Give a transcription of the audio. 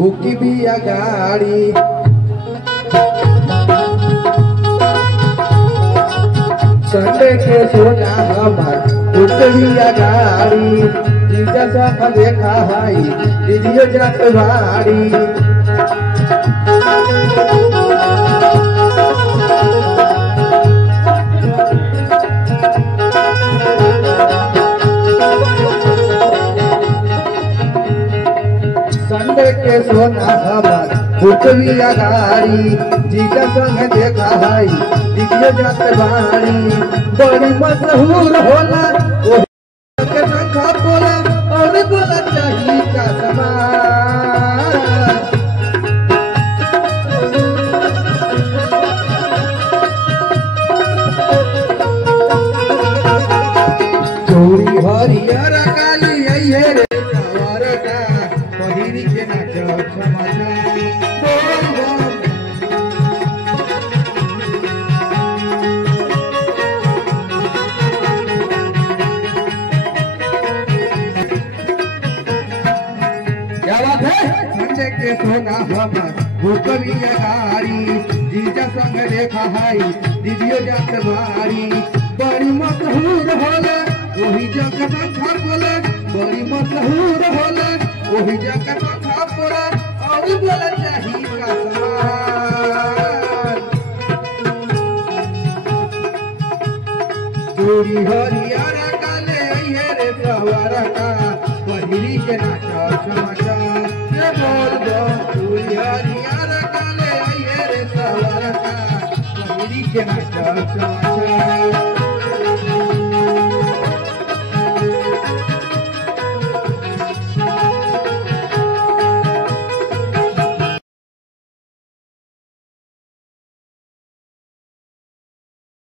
बुकी भी गाड़ी संडे के सोना हमार बुकी गाड़ी जीजा सब देखा हाई दीदियो जात भारी संडे के सोना हमार बुकवी गाड़ी जीजा संग देखा हाई दीदियो जात भारी बड़ी मशहूर होला ओ के संखा बोला और बोला चाहिए का समान चोरी हरियर काली ये रे सवार का पहिरी के नाच समाचा क्या बात है संडे के सोना हमार बुकवी गाड़ी जीजा संग देखा हाई दीदियो जात भारी बड़ी मशहूर होला वही जगह घर बोले बड़ी मशहूर होला वही जगह घर बोले और बोला चाहिए का समान चोरी हरियर काले ये रे सवार का पहिरी के नाच समाचा ये बोल दो चोरी हरियर काले ये रे सवार का पहिरी के नाच